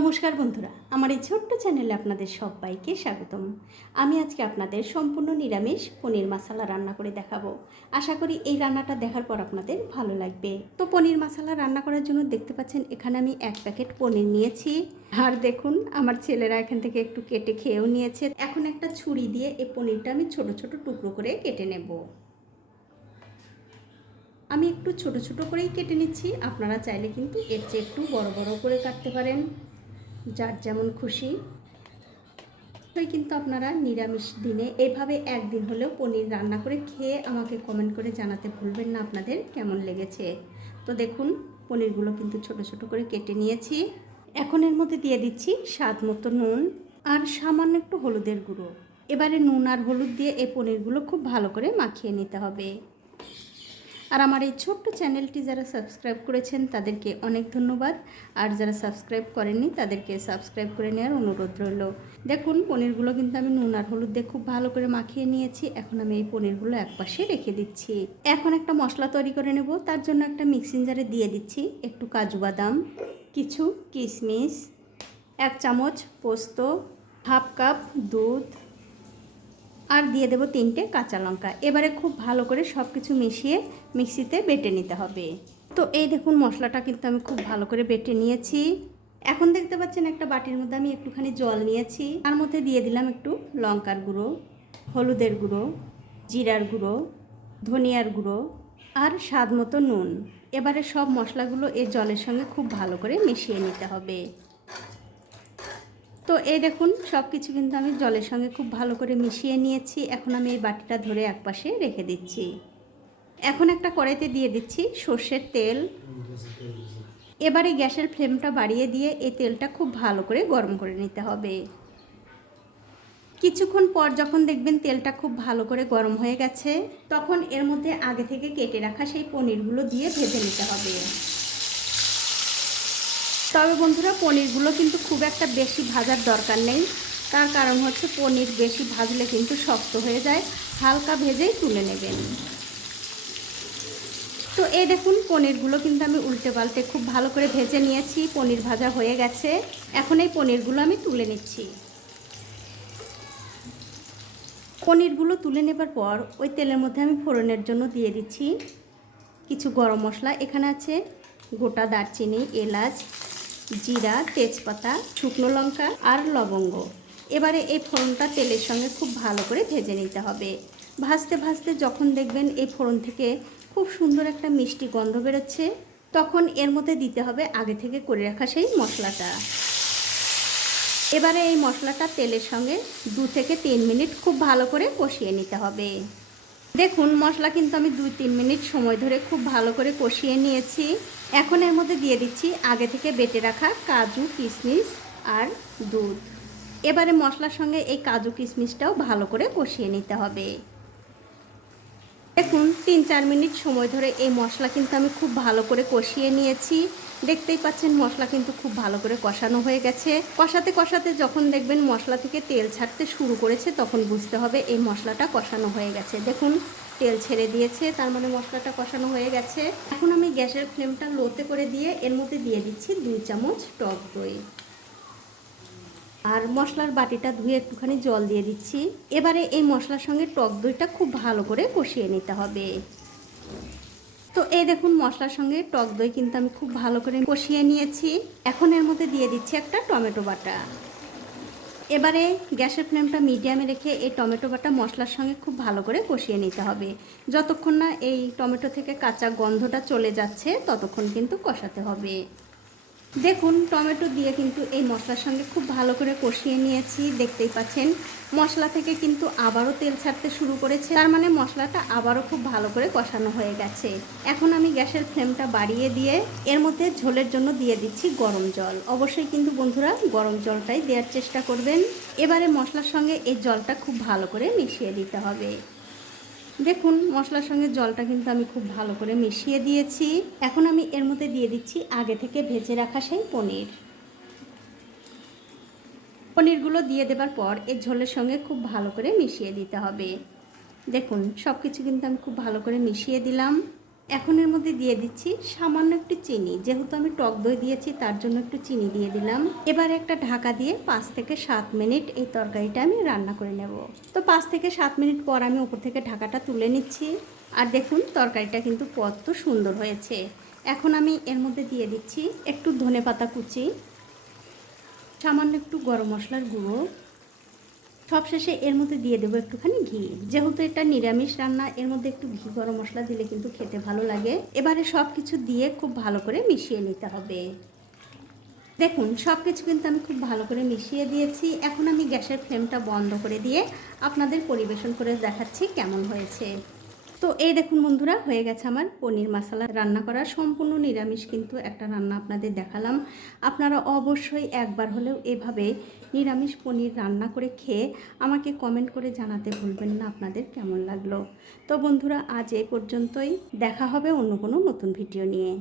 নমস্কার বন্ধুরা, আমার এই ছোট্ট চ্যানেলে আপনাদের সবাইকে স্বাগতম। আমি আজকে আপনাদের সম্পূর্ণ নিরামিষ পনির মশালা রান্না করে দেখাবো। আশা করি এই রান্নাটা দেখার পর আপনাদের ভালো লাগবে। তো পনির মশালা রান্না করার জন্য দেখতে পাচ্ছেন, এখানে আমি এক প্যাকেট পনির নিয়েছি। আর দেখুন, আমার ছেলেরা এখান থেকে একটু কেটে খেয়েও নিয়েছে। এখন একটা ছুরি দিয়ে এই পনিরটা আমি ছোট ছোট টুকরো করে কেটে নেব। আমি একটু ছোট ছোট করেই কেটে নিচ্ছি, আপনারা চাইলে কিন্তু এর চেয়ে একটু বড় বড় করে কাটতে পারেন। যার যেমন খুশি। তাই কিন্তু আপনারা নিরামিষ দিনে এইভাবে একদিন হলেও পনির রান্না করে খেয়ে আমাকে কমেন্ট করে জানাতে ভুলবেন না আপনাদের কেমন লেগেছে। তো দেখুন, পনিরগুলো কিন্তু ছোট ছোট করে কেটে নিয়েছি। এখন এর মধ্যে দিয়ে দিচ্ছি স্বাদ মতো নুন আর সামান্য একটু হলুদের গুঁড়ো। এবারে নুন আর হলুদ দিয়ে এই পনিরগুলো খুব ভালো করে মাখিয়ে নিতে হবে। আর আমার এই ছোট্ট চ্যানেলটি যারা সাবস্ক্রাইব করেছেন, তাদেরকে অনেক ধন্যবাদ। আর যারা সাবস্ক্রাইব করেননি, তাদেরকে সাবস্ক্রাইব করে নেওয়ার অনুরোধ রইল। দেখুন, পনিরগুলো কিন্তু আমি নুন আর হলুদ দিয়ে খুব ভালো করে মাখিয়ে নিয়েছি। এখন আমি এই পনিরগুলো একপাশে রেখে দিচ্ছি। এখন একটা মশলা তৈরি করে নেব। তার জন্য একটা মিক্সিং জারে দিয়ে দিচ্ছি একটু কাজু বাদাম, কিছু কিশমিশ, এক চামচ পোস্ত, হাফ কাপ দুধ আর দিয়ে দেবো তিনটে কাঁচা লঙ্কা। এবারে খুব ভালো করে সব কিছু মিশিয়ে মিক্সিতে বেটে নিতে হবে। তো এই দেখুন, মশলাটা কিন্তু আমি খুব ভালো করে বেটে নিয়েছি। এখন দেখতে পাচ্ছেন একটা বাটির মধ্যে আমি একটুখানি জল নিয়েছি। তার মধ্যে দিয়ে দিলাম একটু লঙ্কার গুঁড়ো, হলুদের গুঁড়ো, জিরার গুঁড়ো, ধনিয়ার গুঁড়ো আর স্বাদ মতো নুন। এবারে সব মশলাগুলো এই জলের সঙ্গে খুব ভালো করে মিশিয়ে নিতে হবে। তো এই দেখুন সব কিছু কিন্তু আমি জলের সঙ্গে খুব ভালো করে মিশিয়ে নিয়েছি। এখন আমি এই বাটিটা ধরে একপাশে রেখে দিচ্ছি। এখন একটা কড়াইতে দিয়ে দিচ্ছি সর্ষের তেল। এবারে গ্যাসের ফ্লেমটা বাড়িয়ে দিয়ে এই তেলটা খুব ভালো করে গরম করে নিতে হবে। কিছুক্ষণ পর যখন দেখবেন তেলটা খুব ভালো করে গরম হয়ে গেছে, তখন এর মধ্যে আগে থেকে কেটে রাখা সেই পনিরগুলো দিয়ে ভেজে নিতে হবে। তবে বন্ধুরা পনিরগুলো কিন্তু খুব একটা বেশি ভাজার দরকার নেই। তার কারণ হচ্ছে পনির বেশি ভাজলে কিন্তু শক্ত হয়ে যায়, হালকা ভেজেই তুলে নেবেন। তো এই দেখুন, পনিরগুলো কিন্তু আমি উল্টে পাল্টে খুব ভালো করে ভেজে নিয়েছি, পনির ভাজা হয়ে গেছে। এখন এই পনিরগুলো আমি তুলে নিচ্ছি। পনিরগুলো তুলে নেবার পর ওই তেলের মধ্যে আমি ফোড়নের জন্য দিয়ে দিচ্ছি। কিছু গরম মশলা এখানে আছে, গোটা দারচিনি, এলাচ জিরা, তেজপাতা, শুকনো লঙ্কা আর লবঙ্গ। এবারে এই ফোড়নটা তেলের সঙ্গে খুব ভালো করে ভেজে নিতে হবে। ভাজতে ভাজতে যখন দেখবেন এই ফোড়ন থেকে খুব সুন্দর একটা মিষ্টি গন্ধ বেরোচ্ছে, তখন এর মধ্যে দিতে হবে আগে থেকে করে রাখা সেই মশলাটা। এবারে এই মশলাটা তেলের সঙ্গে দু থেকে তিন মিনিট খুব ভালো করে কষিয়ে নিতে হবে। দেখুন, মশলা কিন্তু আমি দুই তিন মিনিট সময় ধরে খুব ভালো করে কষিয়ে নিয়েছি। এখন এর মধ্যে দিয়ে দিচ্ছি আগে থেকে বেটে রাখা কাজু কিশমিশ আর দুধ। এবারে মশলার সঙ্গে এই কাজু কিশমিশটাও ভালো করে কষিয়ে নিতে হবে। দেখুন, তিন চার মিনিট সময় ধরে এই মশলা কিন্তু আমি খুব ভালো করে কষিয়ে নিয়েছি। দেখতেই পাচ্ছেন মশলা কিন্তু খুব ভালো করে কষানো হয়ে গেছে। কষাতে কষাতে যখন দেখবেন মশলা থেকে তেল ছাড়তে শুরু করেছে, তখন বুঝতে হবে এই মশলাটা কষানো হয়ে গেছে। দেখুন, তেল ছেড়ে দিয়েছে, তার মানে মশলাটা কষানো হয়ে গেছে। এখন আমি গ্যাসের ফ্লেমটা লোতে করে দিয়ে এর মধ্যে দিয়ে দিচ্ছি দুই চামচ টক দই। আর মশলার বাটিটা ধুয়ে একটুখানি জল দিয়ে দিচ্ছি। এবারে এই মশলার সঙ্গে টক দইটা খুব ভালো করে কষিয়ে নিতে হবে। তো এই দেখুন মশলার সঙ্গে টক দই কিন্তু আমি খুব ভালো করে কষিয়ে নিয়েছি। এখন এর মধ্যে দিয়ে দিচ্ছি একটা টমেটো বাটা। এবারে গ্যাসের ফ্লেমটা মিডিয়ামে রেখে এই টমেটো বাটা মশলার সঙ্গে খুব ভালো করে কষিয়ে নিতে হবে। যতক্ষণ না এই টমেটো থেকে কাঁচা গন্ধটা চলে যাচ্ছে, ততক্ষণ কিন্তু কষাতে হবে। দেখুন, টমেটো দিয়ে কিন্তু এই মশলার সঙ্গে খুব ভালো করে কষিয়ে নিয়েছি, দেখতেই পাচ্ছেন। মশলা থেকে কিন্তু আবারও তেল ছাড়তে শুরু করেছে, তার মানে মশলাটা আবারও খুব ভালো করে কষানো হয়ে গেছে। এখন আমি গ্যাসের ফ্লেমটা বাড়িয়ে দিয়ে এর মধ্যে ঝোলের জন্য দিয়ে দিচ্ছি গরম জল। অবশ্যই কিন্তু বন্ধুরা গরম জলটাই দেওয়ার চেষ্টা করবেন। এবারে মশলার সঙ্গে এই জলটা খুব ভালো করে মিশিয়ে দিতে হবে। দেখুন, মশলার সঙ্গে জলটা কিন্তু আমি খুব ভালো করে মিশিয়ে দিয়েছি। এখন আমি এর মধ্যে দিয়ে দিচ্ছি আগে থেকে ভেজে রাখা সেই পনির। পনিরগুলো দিয়ে দেবার পর এর ঝোলের সঙ্গে খুব ভালো করে মিশিয়ে দিতে হবে। দেখুন সব কিছু কিন্তু আমি খুব ভালো করে মিশিয়ে দিলাম। এখন এর মধ্যে দিয়ে দিচ্ছি সামান্য একটু চিনি। যেহেতু আমি টক দই দিয়েছি, তার জন্য একটু চিনি দিয়ে দিলাম। এবার একটা ঢাকা দিয়ে পাঁচ থেকে সাত মিনিট এই তরকারিটা আমি রান্না করে নেব। তো পাঁচ থেকে সাত মিনিট পর আমি উপর থেকে ঢাকাটা তুলে নিচ্ছি। আর দেখুন, তরকারিটা কিন্তু কত সুন্দর হয়েছে। এখন আমি এর মধ্যে দিয়ে দিচ্ছি একটু ধনে পাতা কুচি, সামান্য একটু গরম মশলার গুঁড়ো সবশেষে এর মধ্যে দিয়ে দেবো একটুখানি ঘি। যেহেতু এটা নিরামিষ রান্না, এর মধ্যে একটু ঘি গরম মশলা দিলে কিন্তু খেতে ভালো লাগে। এবারে সব কিছু দিয়ে খুব ভালো করে মিশিয়ে নিতে হবে। দেখুন সব কিছু কিন্তু আমি খুব ভালো করে মিশিয়ে দিয়েছি। এখন আমি গ্যাসের ফ্লেমটা বন্ধ করে দিয়ে আপনাদের পরিবেশন করে দেখাচ্ছি কেমন হয়েছে। তো এই দেখুন বন্ধুরা, হয়ে গেছে আমার পনির মশলা। রান্না করার সম্পূর্ণ নিরামিষ কিন্তু একটা রান্না আপনাদের দেখালাম। আপনারা অবশ্যই একবার হলেও এভাবে নিরামিষ পনির রান্না করে খেয়ে আমাকে কমেন্ট করে জানাতে ভুলবেন না আপনাদের কেমন লাগল। তো বন্ধুরা, আজ এ পর্যন্তই। দেখা হবে অন্য কোনো নতুন ভিডিও নিয়ে।